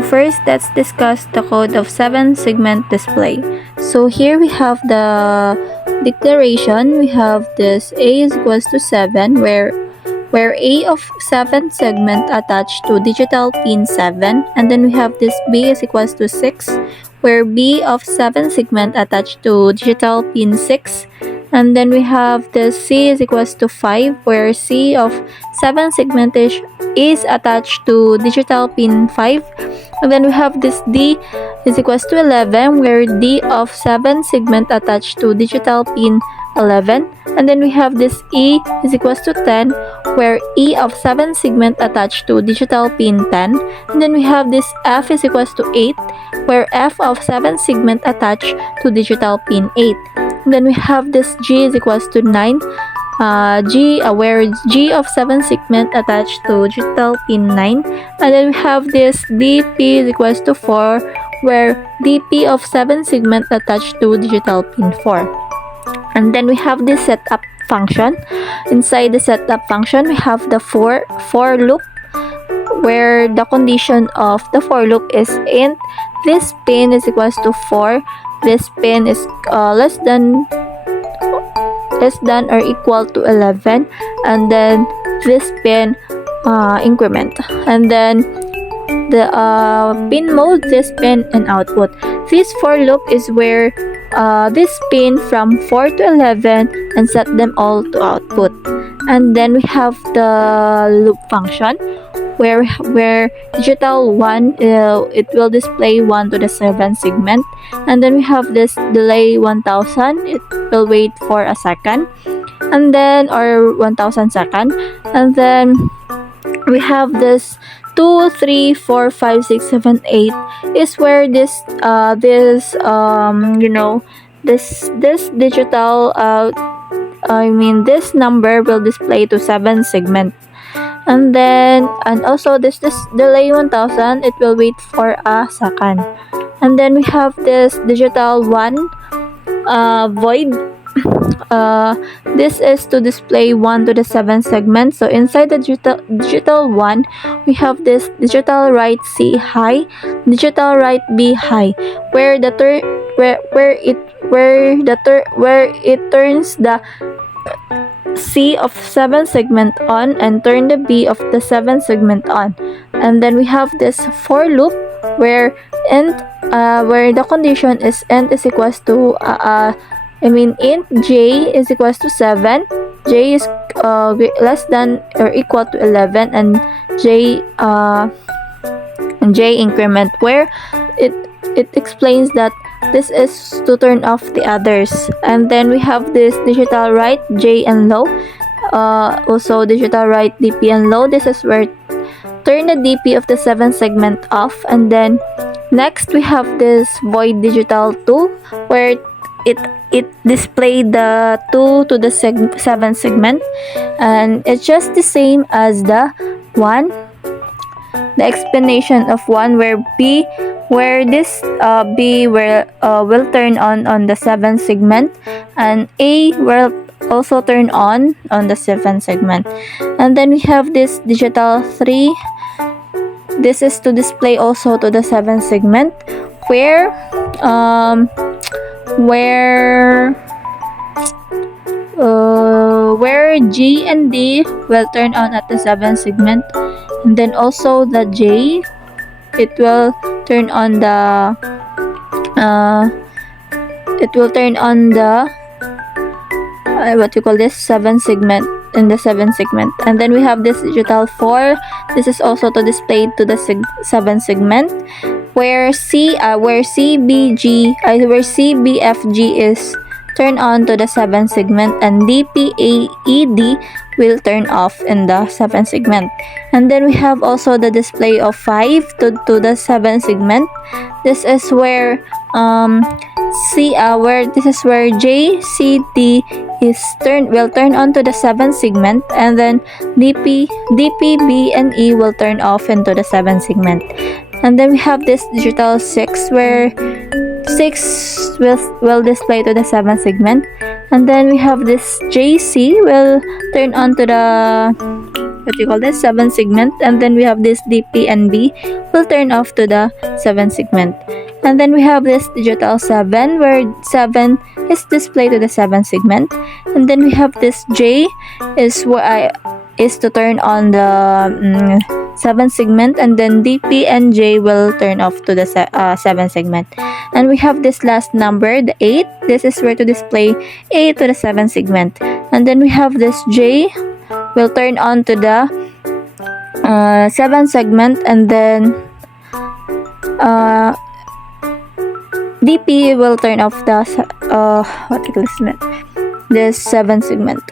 So first, let's discuss the code of 7-segment display. So here we have the declaration. We have this A is equals to 7, where A of 7 segment attached to digital pin 7, and then we have this B is equals to 6, where B of 7 segment attached to digital pin 6, and then we have the C is equals to 5, where C of 7 segment is attached to digital pin 5, and then we have this D is equals to 11, where D of 7 segment attached to digital pin 11, and then we have this E is equals to 10, where E of 7 segment attached to digital pin 10, and then we have this F is equals to 8, where F of 7 segment attached to digital pin 8. And then we have this G is equals to 9, where G of 7 segment attached to digital pin 9, and then we have this DP is equals to 4, where DP of 7 segment attached to digital pin 4. And then we have this setup function. Inside the setup function, we have the for loop, where the condition of the for loop is int this pin is equals to 4, this pin is less than or equal to 11, and then this pin increment, and then the pin mode, this pin, and output. This for loop is where this pin from 4 to 11 and set them all to output. And then we have the loop function, where digital 1 it will display 1 to the 7 segment, and then we have this delay 1000, it will wait for a second, and then or 1000 second, and then we have this 2, 3, 4, 5, 6, 7, 8 is where this digital this number will display to 7 segment. And also this delay 1000, it will wait for a second. And then we have this digital 1 void. This is to display 1 to the 7 segment. So inside the digital 1, we have this digital write C high, digital write B high, where it turns the C of 7 segment on and turn the B of the 7 segment on. And then we have this for loop, where the condition is int is equals to int J is equals to 7, J is less than or equal to 11, and J increment, where it explains that this is to turn off the others. And then we have this digital write J and low, also digital write DP and low. This is where turn the DP of the 7 segment off. And then next we have this void digital 2, where it displayed the 2 to the 7 segment, and it's just the same as the 1, the explanation of 1, where this B will turn on the 7 segment, and A will also turn on the 7 segment. And then we have this digital 3, this is to display also to the 7 segment, where G and D will turn on at the 7 segment, and then also the J, it will turn on the 7 segment, in the 7 segment. And then we have this digital 4, this is also to display to the 7 segment, where CBFG is turn on to the 7 segment, and DPAED will turn off in the 7 segment. And then we have also the display of 5 to the 7 segment. This is where JCD will turn on to the 7 segment, and then DPB and E will turn off into the 7 segment. And then we have this digital 6, where 6 will display to the 7 segment. And then we have this JC will turn on to the what you call this, 7 segment, and then we have this DP and B will turn off to the 7 segment. And then we have this digital 7 where 7 is displayed to the 7 segment. And then we have this J is to turn on the 7 segment, and then DP and J will turn off to the 7 segment. And we have this last number, the 8. This is where to display 8 to the 7 segment. And then we have this J will turn on to the 7 segment, and then DP will turn off the this 7 segment.